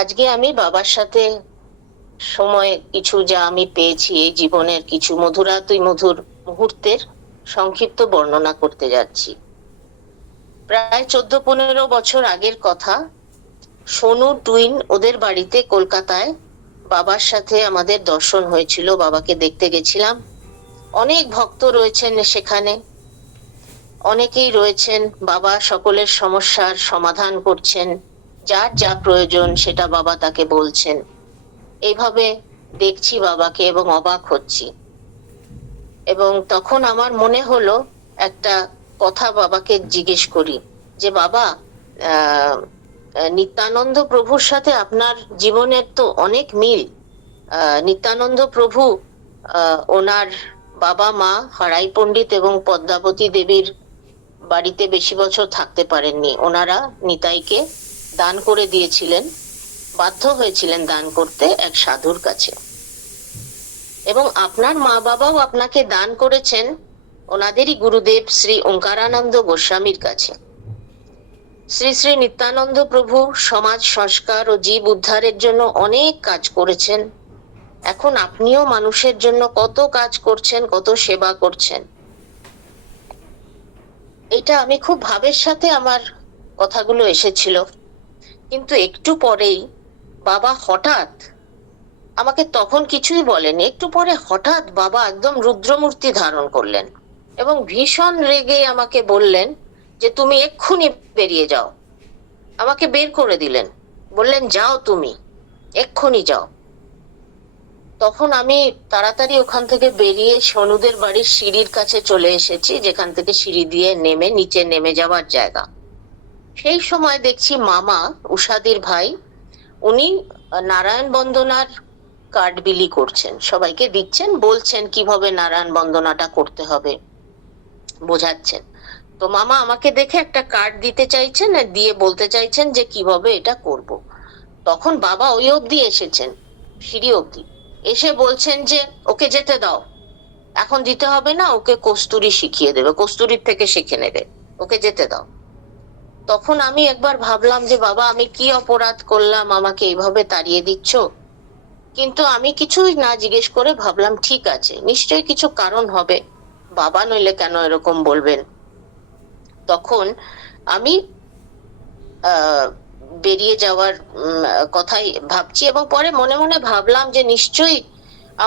আজকে আমি বাবার সাথে সময় কিছু যা আমি পেয়েছি এই জীবনের কিছু মধুরাতি মধুর মুহূর্তের সংক্ষিপ্ত বর্ণনা করতে যাচ্ছি। প্রায় 14-15 বছর আগের কথা। সোনু টুইন ওদের বাড়িতে কলকাতায় বাবার সাথে আমাদের দর্শন হয়েছিল, বাবাকে দেখতে গেছিলাম। অনেক ভক্ত রয়েছেন সেখানে, অনেকেই রয়েছেন। বাবা সকলের সমস্যার সমাধান করছেন, যার যা প্রয়োজন সেটা বাবা তাকে বলছেন। এইভাবে দেখছি বাবাকে এবং অবাক হচ্ছি। এবং তখন আমার মনে হলো একটা কথা বাবাকে জিজ্ঞেস করি যে বাবা, আহ নিত্যানন্দ প্রভুর সাথে আপনার জীবনের তো অনেক মিল। নিত্যানন্দ প্রভু ওনার বাবা মা হারাই পণ্ডিত এবং পদ্মাবতী দেবীর বাড়িতে বেশি বছর থাকতে পারেননি। ওনারা নিতাইকে দান করে দিয়েছিলেন, বাধ্য হয়েছিলেন দান করতে এক সাধুর কাছে। এবং আপনার মা বাবাও আপনাকে দান করেছেন ওনাদেরই গুরুদেব শ্রী ওঙ্কারানন্দ গোস্বামীর কাছে। শ্রী শ্রী নিত্যানন্দ প্রভু সমাজ সংস্কার ও জীব উদ্ধারের জন্য অনেক কাজ করেছেন। এখন আপনিও মানুষের জন্য কত কাজ করছেন, কত সেবা করছেন। এটা আমি খুব ভাবের সাথে আমার কথাগুলো এসেছিল। কিন্তু একটু পরেই বাবা হঠাৎ আমাকে, তখন কিছুই বলেনি, একটু পরে হঠাৎ বাবা একদম রুদ্রমূর্তি ধারণ করলেন এবং ভীষণ রেগে আমাকে বললেন যে তুমি এক্ষুনি বেরিয়ে যাও। আমাকে বের করে দিলেন, বললেন যাও তুমি, এক্ষুনি যাও। তখন আমি তাড়াতাড়ি ওখান থেকে বেরিয়ে সোনুদের বাড়ির সিঁড়ির কাছে চলে এসেছি, যেখান থেকে সিঁড়ি দিয়ে নেমে নিচে নেমে যাওয়ার জায়গা। সেই সময় দেখছি মামা উষাদির ভাই, উনি নারায়ণ বন্দনার কার্ড বিলি করছেন, সবাইকে দিচ্ছেন, বলছেন কিভাবে নারায়ণ বন্দনাটা করতে হবে, বোঝাচ্ছেন। তো মামা আমাকে দেখে একটা কার্ড দিতে চাইছেন, দিয়ে বলতে চাইছেন যে কিভাবে এটা করব। তখন বাবা ওই অবধি এসেছেন, সিঁড়ি অবধি এসে বলছেন যে ওকে যেতে দাও, এখন দিতে হবে না, ওকে কস্তুরী শিখিয়ে দেবে, কস্তুরীর থেকে শিখে নেবে, ওকে যেতে দাও। তখন আমি একবার ভাবলাম যে বাবা, আমি কি অপরাধ করলাম আমাকে এইভাবে তাড়িয়ে দিচ্ছ? কিন্তু আমি কিছুই না জিজ্ঞেস করে ভাবলাম ঠিক আছে, নিশ্চয়ই কিছু কারণ হবে, বাবা নইলে কেন এরকম বলবেন। তখন আমি বেরিয়ে যাওয়ার কথাই ভাবছি এবং পরে মনে মনে ভাবলাম যে নিশ্চয়ই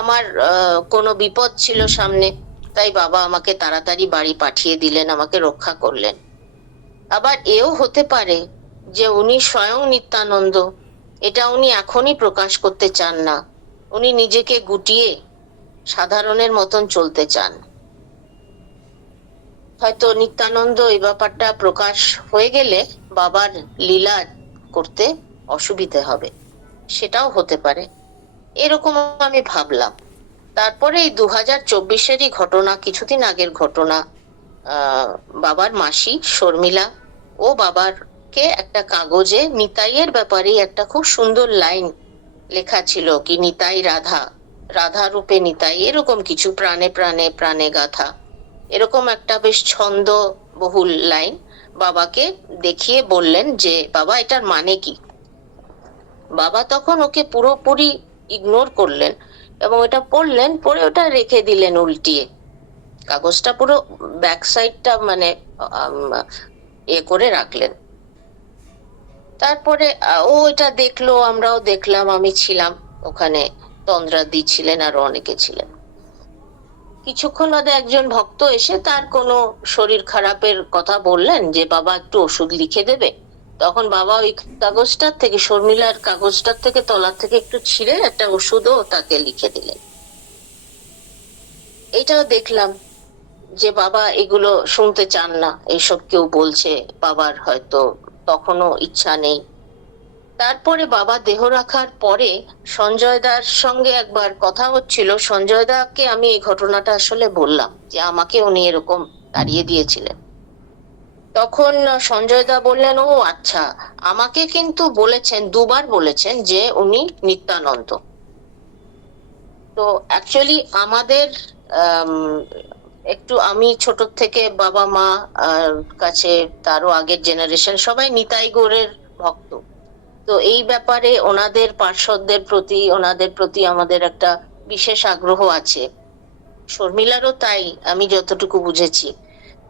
আমার কোনো বিপদ ছিল সামনে, তাই বাবা আমাকে তাড়াতাড়ি বাড়ি পাঠিয়ে দিলেন, আমাকে রক্ষা করলেন। আবার এও হতে পারে যে উনি স্বয়ং নিত্যানন্দ, এটা উনি এখনই প্রকাশ করতে চান না, উনি নিজেকে গুটিয়ে সাধারণের মতন চলতে চান। হয়তো নিত্যানন্দ এই ব্যাপারটা প্রকাশ হয়ে গেলে বাবার লীলা করতে অসুবিধে হবে, সেটাও হতে পারে, এরকম আমি ভাবলাম। তারপরে এই 2024-এরই ঘটনা, কিছুদিন আগের ঘটনা। বাবার মাসি শর্মিলা ও বাবারকে একটা কাগজে নিতাইয়ের ব্যাপারে একটা খুব সুন্দর লাইন লেখা ছিল, কি নিতাই রাধা, রাধা রূপে নিতাই, এরকম কিছু, প্রাণে প্রাণে প্রাণে গাথা, এরকম একটা বেশ ছন্দ বহুল লাইন বাবাকে দেখিয়ে বললেন যে বাবা এটার মানে কি। বাবা তখন ওকে পুরোপুরি ইগনোর করলেন এবং এটা পড়লেন, পড়ে ওটা রেখে দিলেন উল্টিয়ে, কাগজটা পুরো ব্যাক সাইডটা মানে করে রাখলেন। তারপরে ও এটা দেখলো, আমরাও দেখলাম, আমি ছিলাম ওখানে, তন্দ্রাদি ছিলেন, আরো অনেকে ছিলেন। কিছুক্ষণ বাদে একজন ভক্ত এসে তার কোনো শরীর খারাপের কথা বললেন যে বাবা একটু ওষুধ লিখে দেবে। তখন বাবা ওই কাগজটার থেকে, শর্মিলার কাগজটার থেকে তলার থেকে একটু ছিঁড়ে একটা ওষুধও তাকে লিখে দিলেন। এটাও দেখলাম যে বাবা এগুলো শুনতে চান না, এইসব কেউ বলছে, বাবার হয়তো তখনও ইচ্ছা নেই। তারপরে বাবা দেহ রাখার পরে সঞ্জয় দার সঙ্গে একবার কথা হচ্ছিল, সঞ্জয় দাকে আমি এই ঘটনাটা আসলে বললাম যে আমাকে উনি এরকম তাড়িয়ে দিয়েছিলেন। তখন সঞ্জয় দা বললেন, ও আচ্ছা, আমাকে কিন্তু বলেছেন, দুবার বলেছেন যে উনি নিত্যানন্দ। তো অ্যাকচুয়ালি আমাদের একটু, আমি ছোট থেকে বাবা মা কাছে, তারও আগের জেনারেশন সবাই নিতাই গৌড়ের ভক্ত। তো এই ব্যাপারে ওনাদের ওনাদের প্রতি আমাদের একটা বিশেষ আগ্রহ আছে। শর্মিলারও তাই, আমি যতটুকু বুঝেছি।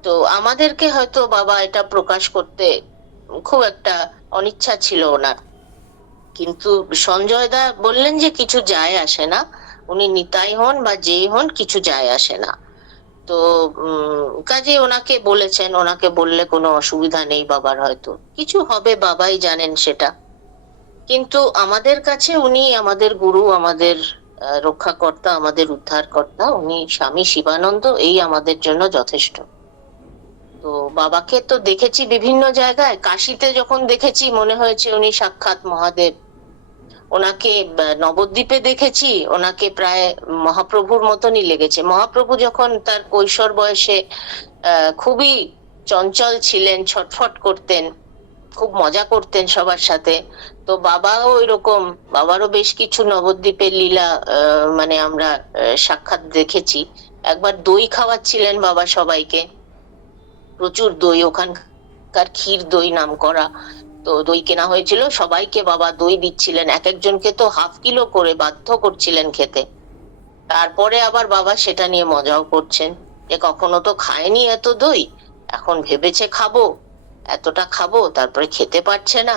তো আমাদেরকে হয়তো বাবা এটা প্রকাশ করতে খুব একটা অনিচ্ছা ছিল ওনার, কিন্তু সঞ্জয় দা বললেন যে কিছু যায় আসে না, উনি নিতাই হন বা যেই হন কিছু যায় আসে না। তো কাজে ওনাকে বলেছেন, ওনাকে বললে কোনো অসুবিধা নেই বাবার, হয়তো কিছু হবে বাবাই জানেন সেটা। কিন্তু আমাদের কাছে উনি আমাদের গুরু, আমাদের রক্ষাকর্তা, আমাদের উদ্ধারকর্তা, উনি স্বামী শিবানন্দ, এই আমাদের জন্য যথেষ্ট। তো বাবাকে তো দেখেছি বিভিন্ন জায়গায়, কাশিতে যখন দেখেছি মনে হয়েছে উনি সাক্ষাৎ মহাদেব। ওনাকে নবদ্বীপে দেখেছি, ওনাকে প্রায় মহাপ্রভুর মতনই লেগেছে। মহাপ্রভু যখন তার কৈশোর বয়সে খুবই চঞ্চল ছিলেন, ছটফট করতেন, খুব মজা করতেন সবার সাথে, তো বাবাও এরকম, বাবারও বেশ কিছু নবদ্বীপের লীলা মানে আমরা সাক্ষাৎ দেখেছি। একবার দই খাওয়াচ্ছিলেন বাবা সবাইকে, প্রচুর দই, ওখানকার ক্ষীর দই নাম করা, তো দই কেনা হয়েছিল, সবাইকে বাবা দই দিচ্ছিলেন, এক একজনকে তো হাফ কিলো করে বাধ্য করছিলেন খেতে। তারপরে আবার বাবা সেটা নিয়ে মজাও করছেন যে কখনো তো খায়নি এত দই, এখন ভেবেছে খাবো, এতটা খাবো, তারপরে খেতে পারছে না।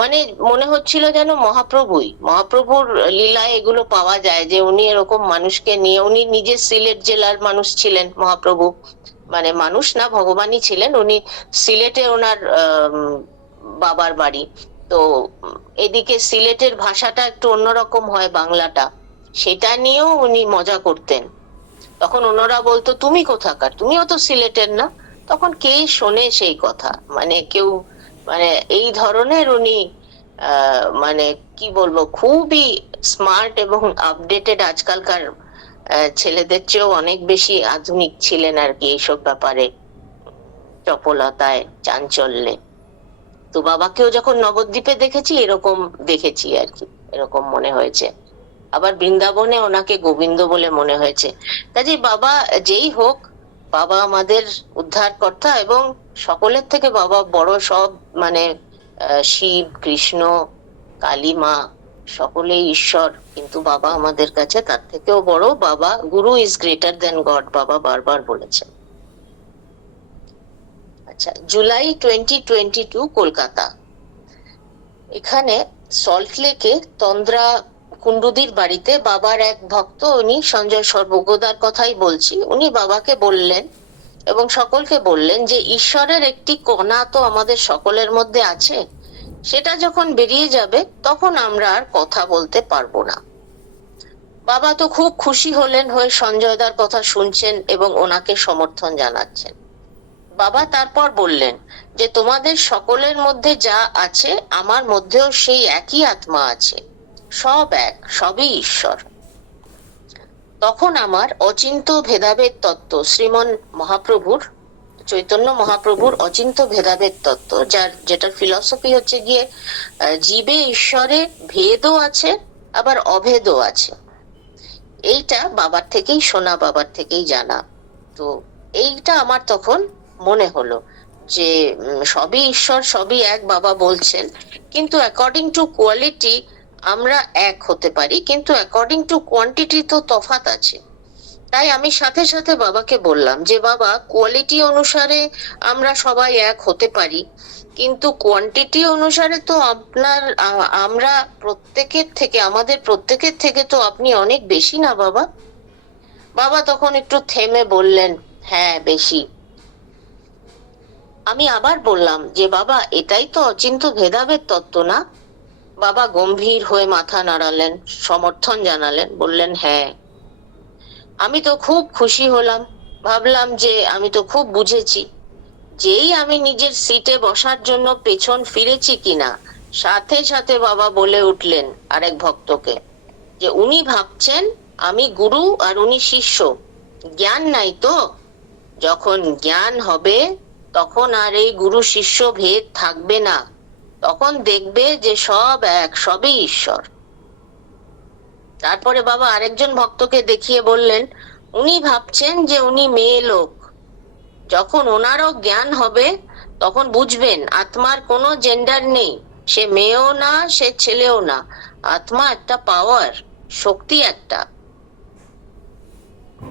মানে মনে হচ্ছিল যেন মহাপ্রভুর লীলায় এগুলো পাওয়া যায়, যে উনি এরকম মানুষকে নিয়ে, উনি নিজে সিলেট জেলার মানুষ ছিলেন মহাপ্রভু, মানে মানুষ না ভগবানই ছিলেন উনি। সিলেটে ওনার বাবার বাড়ি, তো এদিকে সিলেটের ভাষাটা একটু অন্যরকম হয়, বাংলাটা, সেটা নিয়েও উনি মজা করতেন। তখন ওনারা বলতো তুমি কোথাকার, তুমিও তো সিলেটের না, তখন কে শোনে সেই কথা, মানে কেউ, মানে এই ধরনের উনি মানে কি বলবো, খুবই স্মার্ট এবং আপডেটেড, আজকালকার ছেলেদের চেয়েও অনেক বেশি আধুনিক ছিলেন আর কি এইসব ব্যাপারে, চপলতায়, চাঞ্চল্যে। তো বাবাকেও যখন নবদ্বীপে দেখেছি এরকম দেখেছি আর কি, এরকম মনে হয়েছে। আবার বৃন্দাবনে ওনাকে গোবিন্দ বলে মনে হয়েছে। কাজে বাবা যেই হোক, বাবা আমাদের উদ্ধারকর্তা, এবং সকলের থেকে বাবা বড়, সব মানে শিব, কৃষ্ণ, কালী মা, সকলেই ঈশ্বর, কিন্তু বাবা আমাদের কাছে তার থেকেও বড়। বাবা, গুরু ইজ গ্রেটার দেন গড, বাবা বারবার বলেছেন। আচ্ছা, জুলাই 2022, কলকাতা। এখানে সল্ট লেকে তন্দ্রা কুন্ডুদির বাড়িতে বাবার এক ভক্ত, উনি সঞ্জয় সর্বজ্ঞদার কথাই বলছি, উনি বাবাকে বললেন এবং সকলকে বললেন যে ঈশ্বরের একটি কণা তো আমাদের সকলের মধ্যে আছে, সেটা যখন বেরিয়ে যাবে তখন আমরা আর কথা বলতে পারবো না। বাবা তো খুব খুশি হলেন, হয়ে সঞ্জয়দার কথা শুনছেন এবং ওনাকে সমর্থন জানাচ্ছেন। বাবা তারপর বললেন যে তোমাদের সকলের মধ্যে যা আছে আমার মধ্যেও সেই একই আত্মা আছে, সব এক, সবই ঈশ্বর। তখন আমার অচিন্ত ভেদাভেদ তত্ত্ব, শ্রীমন মহাপ্রভুর, চৈতন্য মহাপ্রভুর অচিন্ত ভেদাভেদ তত্ত্ব, যেটার ফিলসফি হচ্ছে গিয়ে জীবে ঈশ্বরে ভেদও আছে আবার অভেদও আছে, এইটা বাবার থেকেই শোনা, বাবার থেকেই জানা। তো এইটা আমার তখন মনে হলো যে সবই ঈশ্বর, সবই এক, বাবা বলছেন, কিন্তু অ্যাকর্ডিং টু কোয়ালিটি আমরা এক হতে পারি, কিন্তু অ্যাকর্ডিং টু কোয়ান্টিটি তো তফাৎ আছে। তাই আমি সাথে সাথে বাবাকে বললাম যে বাবা, কোয়ালিটি অনুসারে আমরা সবাই এক হতে পারি, কিন্তু কোয়ান্টিটি অনুসারে তো আমরা আমাদের প্রত্যেকের থেকে তো আপনি অনেক বেশি না বাবা? বাবা তখন একটু থেমে বললেন, হ্যাঁ বেশি। আমি আবার বললাম যে বাবা, এটাই তো অচিন্ত ভেদাভেদ তত্ত্ব না? বাবা গম্ভীর হয়ে মাথা নাড়ালেন, সমর্থন জানালেন, বললেন হ্যাঁ। আমি তো খুব খুশি হলাম, ভাবলাম যে আমি তো খুব বুঝেছি। যেই আমি নিজের সিটে বসার জন্য পেছন ফিরেছি কিনা, সাথে সাথে বাবা বলে উঠলেন আরেক ভক্তকে যে উনি ভাবছেন আমি গুরু আর উনি শিষ্য, জ্ঞান নাই তো? যখন জ্ঞান হবে তখন আর এই গুরু শিষ্য ভেদ থাকবে না, তখন দেখবে যে সব এক, সবই ঈশ্বর। তারপরে বাবা আরেকজন ভক্তকে দেখিয়ে বললেন উনি ভাবছেন যে উনি মেয়ে লোক, যখন ওনারও জ্ঞান হবে তখন বুঝবেন আত্মার কোনো জেন্ডার নেই, সে মেয়েও না, সে ছেলেও না। আত্মা একটা পাওয়ার, শক্তি একটা।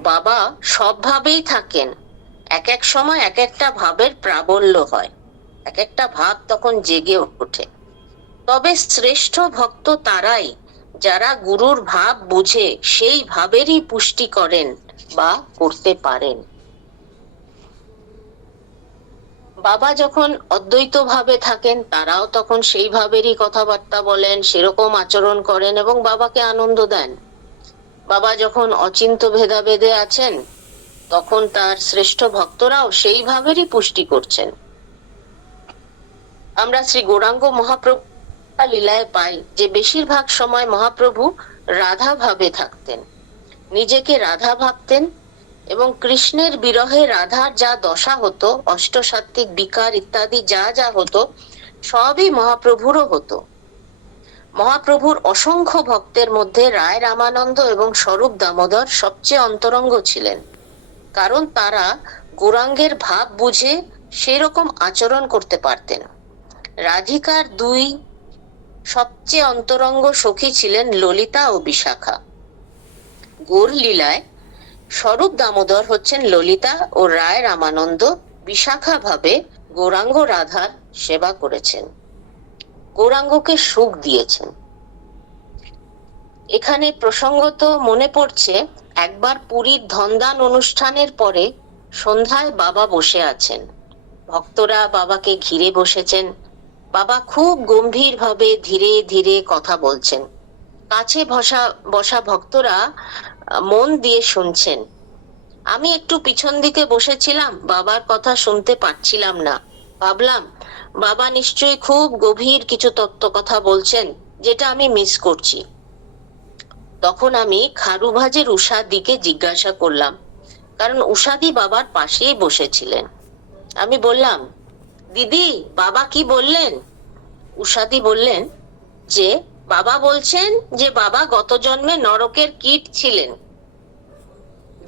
বাবা সব ভাবেই থাকেন, এক এক সময় এক একটা ভাবের প্রাবল্য হয়, এক একটা ভাব তখন জেগে ওঠে। তবে শ্রেষ্ঠ ভক্ত তারাই যারা গুরুর ভাব বুঝে সেই ভাবেরই পুষ্টি করেন বা করতে পারেন। বাবা যখন অদ্বৈত ভাবে থাকেন, তারাও তখন সেই ভাবেরই কথাবার্তা বলেন, সেরকম আচরণ করেন এবং বাবাকে আনন্দ দেন। বাবা যখন অচিন্ত ভেদাভেদে আছেন, তখন তার শ্রেষ্ঠ ভক্তরাও সেই ভাবেরই পুষ্টি করছেন। আমরা শ্রী গৌরাঙ্গ মহাপ্রভু লীলায় পাই যে বেশিরভাগ সময় মহাপ্রভু রাধা ভাবে থাকতেন, নিজেকে রাধা ভাবতেন এবং কৃষ্ণের বিরহে রাধার যা দশা হতো, অষ্টসাত্ত্বিক বিকার ইত্যাদি যা যা হতো, সবই মহাপ্রভুরও হতো। মহাপ্রভুর অসংখ্য ভক্তের মধ্যে রায় রামানন্দ এবং স্বরূপ দামোদর সবচেয়ে অন্তরঙ্গ ছিলেন, কারণ তারা গৌরাঙ্গের ভাব বুঝে সেরকম আচরণ করতে পারতেন। রাধিকার দুই সবচেয়ে অন্তরঙ্গ সখী ছিলেন ললিতা ও বিশাখা। গৌর লীলায় স্বরূপ দামোদর হচ্ছেন ললিতা ও রায় রামানন্দ বিশাখা ভাবে গৌরাঙ্গ রাধার সেবা করেছেন, গৌরাঙ্গকে সুখ দিয়েছেন। এখানে প্রসঙ্গত মনে পড়ছে, একবার পুরীর ধনদান অনুষ্ঠানের পরে সন্ধ্যায় বাবা বসে আছেন, ভক্তরা বাবাকে ঘিরে বসেছেন। বাবা খুব গম্ভীর ভাবে ধীরে ধীরে কথা বলছেন। কাছে বসা ভক্তরা মন দিয়ে শুনছেন। আমি একটু পিছন দিকে বসেছিলাম, বাবার কথা শুনতে পাচ্ছিলাম না। ভাবলাম বাবা নিশ্চয়ই খুব গভীর কিছু তত্ত্ব কথা বলছেন, যেটা আমি মিস করছি। তখন আমি খারু ভাজের উষাদিকে জিজ্ঞাসা করলাম, কারণ উষাদি বাবার পাশেই বসেছিলেন। আমি বললাম, দিদি বাবা কি বললেন? উষাদি বললেন যে বাবা বলছেন যে বাবা গত জন্মে নরকের কীট ছিলেন।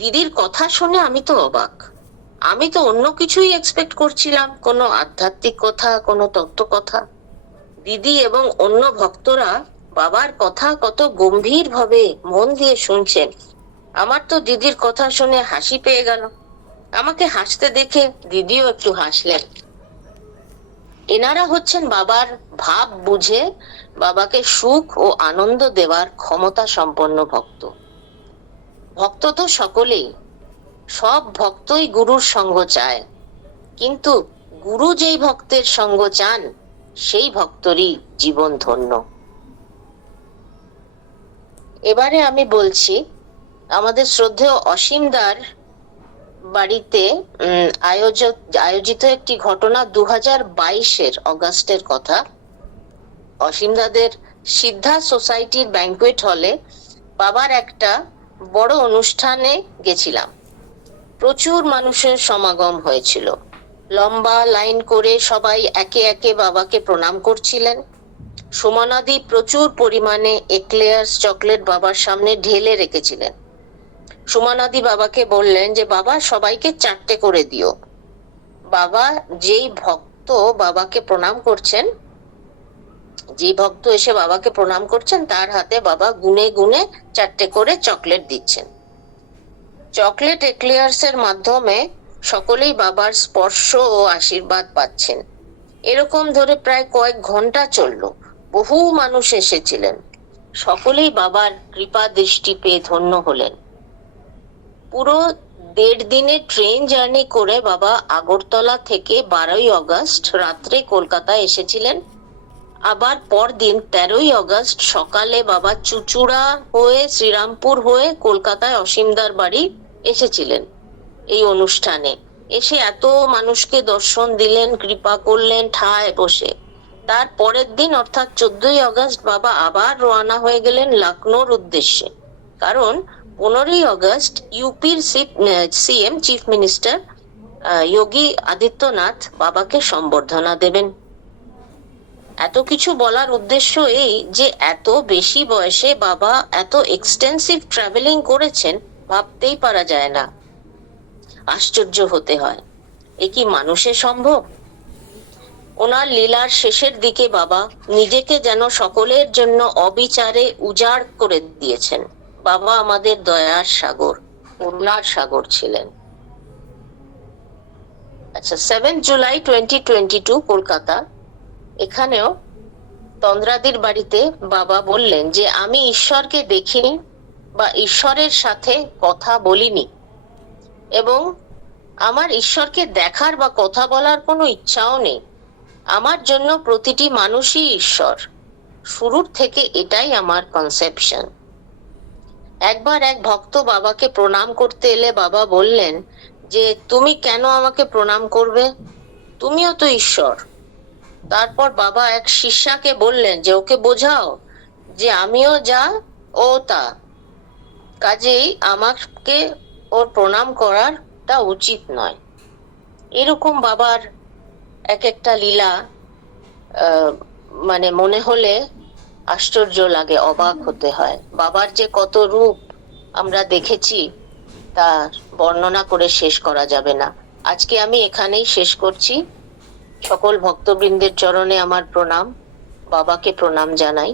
দিদির কথা শুনে আমি তো অবাক। আমি তো অন্য কিছুই এক্সপেক্ট করছিলাম, কোনো আধ্যাত্মিক কথা, কোনো তত্ত্ব কথা। দিদি এবং অন্য ভক্তরা বাবার কথা কত গম্ভীর ভাবে মন দিয়ে শুনছেন। আমার তো দিদির কথা শুনে হাসি পেয়ে গেল। আমাকে হাসতে দেখে দিদিও একটু হাসলেন। এনারা হচ্ছেন বাবার ভাব বুঝে বাবাকে সুখ ও আনন্দ দেওয়ার ক্ষমতা সম্পন্ন ভক্ত। ভক্ত তো সকলেই, সব ভক্তই গুরুর সঙ্গ চায়, কিন্তু গুরু যেই ভক্তের সঙ্গ চান, সেই ভক্তরই জীবন ধন্য। এবারে আমি বলছি, আমাদের শ্রদ্ধেয় অসীমদার বাড়িতে আয়োজিত একটি ঘটনা 2022 অগাস্টের কথা। অসীমদাদের সিদ্ধা সোসাইটির ব্যাংকুয়েট হলে বাবার একটা বড় অনুষ্ঠানে গেছিলাম। প্রচুর মানুষের সমাগম হয়েছিল। লম্বা লাইন করে সবাই একে একে বাবাকে প্রণাম করছিলেন। সুমনাদি প্রচুর পরিমাণে এক্লেয়ার্স চকলেট বাবার সামনে ঢেলে রেখেছিলেন। সুমনাদি বাবাকে বললেন যে বাবা সবাইকে 4টে করে দিও। বাবা যেই ভক্ত বাবাকে প্রণাম করছেন, যে ভক্ত এসে বাবাকে প্রণাম করছেন, তার হাতে বাবা গুনে গুনে 4টে করে চকলেট দিচ্ছেন। চকলেট এক্লেয়ার্স এর মাধ্যমে সকলেই বাবার স্পর্শ ও আশীর্বাদ পাচ্ছেন। এরকম ধরে প্রায় কয়েক ঘন্টা চললো। বহু মানুষ এসেছিলেন, সকলেই বাবার কৃপা দৃষ্টি পেয়ে ধন্য হলেন। পুরো 1.5 দিনের ট্রেন জার্নি করে বাবা আগরতলা থেকে 12ই অগস্ট রাত্রে কলকাতায় এসেছিলেন। আবার পরদিন 13ই অগস্ট সকালে বাবা চুচুড়া হয়ে শ্রীরামপুর হয়ে কলকাতায় অসীমদার বাড়ি এসেছিলেন। এই অনুষ্ঠানে এসে এত মানুষকে দর্শন দিলেন, কৃপা করলেন ঠায় বসে। তার পরের দিন অর্থাৎ 14ই অগস্ট বাবা আবার রওনা হয়ে গেলেন লখনৌর উদ্দেশ্যে, কারণ 15ই অগস্ট ইউপির CM chief minister Yogi Adityanath বাবাকে সম্বর্ধনা দেবেন। এত কিছু বলার উদ্দেশ্য এই যে এত বেশি বয়সে বাবা এত এক্সটেন্সিভ ট্রাভেলিং করেছেন, ভাবতেই পারা যায় না। আশ্চর্য হতে হয়, এ কি মানুষের সম্ভব? ওনার লীলার শেষের দিকে বাবা নিজেকে যেন সকলের জন্য অবিচারে উজাড় করে দিয়েছেন। বাবা আমাদের দয়ার সাগর, করুণার সাগর ছিলেন। আচ্ছা, 7 জুলাই 2022 কলকাতা। এখানেও তন্দ্রাদির বাড়িতে বাবা বললেন যে আমি ঈশ্বরকে দেখিনি বা ঈশ্বরের সাথে কথা বলিনি, এবং আমার ঈশ্বরকে দেখার বা কথা বলার কোনো ইচ্ছাও নেই। আমার জন্য প্রতিটি মানুষই ঈশ্বর, শুরুর থেকে এটাই আমার কনসেপশন। একবার এক ভক্ত বাবাকে প্রণাম করতে এলে বাবা বললেন যে তুমি কেন আমাকে প্রণাম করবে, তুমিও তো ঈশ্বর। তারপর বাবা এক শিষ্যাকে বললেন যে ওকে বোঝাও যে আমিও যা ও তা, কাজেই আমাকে ওর প্রণাম করাটা উচিত নয়। এরকম বাবার এক একটা লীলা মানে মনে হলে আশ্চর্য লাগে, অবাক হতে হয়। বাবার যে কত রূপ আমরা দেখেছি তা বর্ণনা করে শেষ করা যাবে না। আজকে আমি এখানেই শেষ করছি। সকল ভক্তবৃন্দের চরণে আমার প্রণাম, বাবাকে প্রণাম জানাই।